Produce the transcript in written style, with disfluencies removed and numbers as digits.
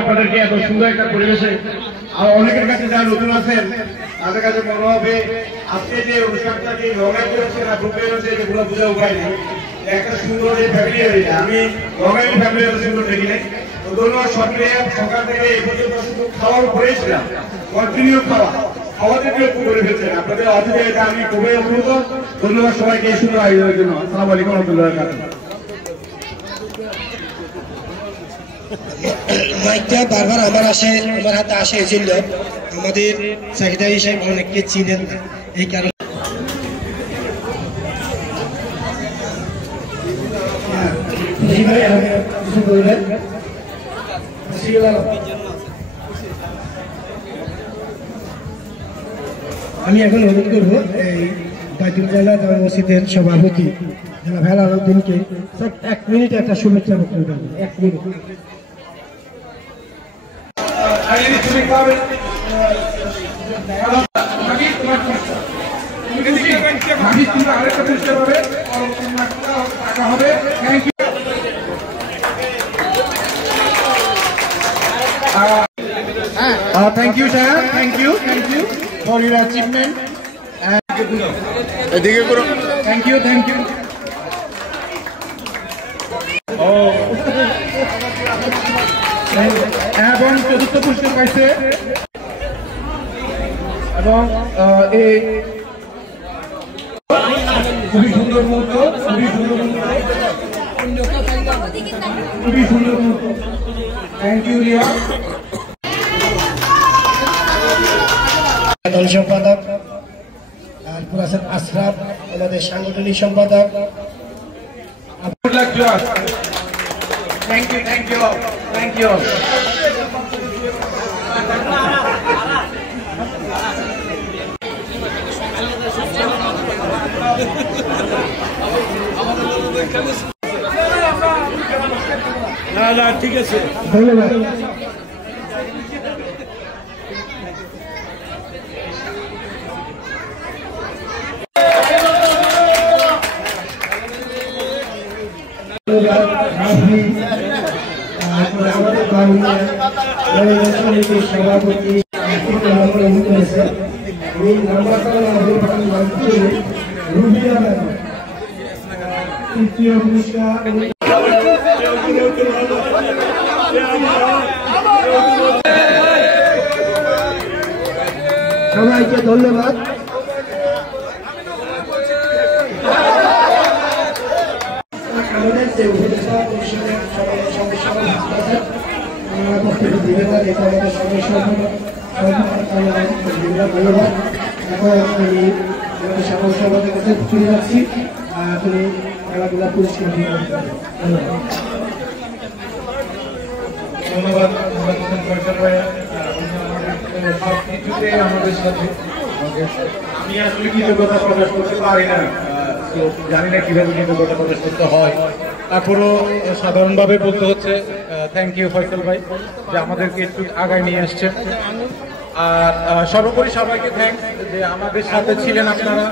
আপনাদেরকে এত সুন্দর একটা পরিবেশে অনেকের কাছে যারা নতুন আছেন তাদের কাছে মনে হবে আজকে যে অনুষ্ঠানটা যে রঙাই হচ্ছে না গ্রুপে হচ্ছে যেগুলো বোঝা উপায় নেই একটা সুন্দর যে ফ্যামিলি হয়েছে আমি রঙাই ফ্যামিলি সুন্দর দেখি নাই তো ধন্যবাদ সকাল থেকে এই পর্যন্ত শুধু খাওয়ার করেছিলাম কন্টিনিউ খাওয়াতে করে ফেলছেন আপনাদের অতিথি এটা আমি খুবই অনুরোধ ধন্যবাদ সবাইকে এই সুন্দর আয়োজনের জন্য আসসালামু আলাইকুম রহমতুল্লাহ মাইকটা বারবার আমার হাতে আসে এই জন্য আমাদের সেক্রেটারি সাহেব অনেককে চিনেন না এই কারণে আমি এখন অনুরোধ করবো এই বাইতুল জানা জামা মসজিদের সভাপতি ভাইয়াল আলাউদ্দিনকে 1 মিনিট একটা শুভেচ্ছা বক্তব্য দেবেন 1 minute. Thank you, sir. Thank you for your achievement. Thank you. এবং চতুর্থ পুরস্কার পাইছে এবং এই খুবই সুন্দর মুহূর্ত থ্যাংক ইউ রিয়া দল সম্পাদক তারপর আছেন আশরাফ আমাদের সাংগঠনিক সম্পাদক। Thank you. না ঠিক আছে ধন্যবাদ। আমাদের সভাপতি তৃতীয় পুরস্কার সবাইকে ধন্যবাদ। আমাদের যে উপদেষ্টা পরিষদের সমস্যা ধন্যবাদ এটা আমাদের ধন্যবাদ। এখন আমি আমাদের সকল সমাজের কাছে চলে যাচ্ছি তুমি খেলাধুলা পুরস্কার দিয়ে ধন্যবাদ সবকিছুতে আমাদের সাথে আমি আসলে কৃতজ্ঞতা প্রকাশ করতে পারি না জানি না কিভাবে কৃতজ্ঞতা প্রকাশ করতে হয় তারপরও সাধারণভাবে বলতে হচ্ছে থ্যাংক ইউ ফয়সাল ভাই যে আমাদেরকে একটু আগায় নিয়ে আসছেন আর সর্বোপরি সবাইকে থ্যাংকস যে আমাদের সাথে ছিলেন আপনারা।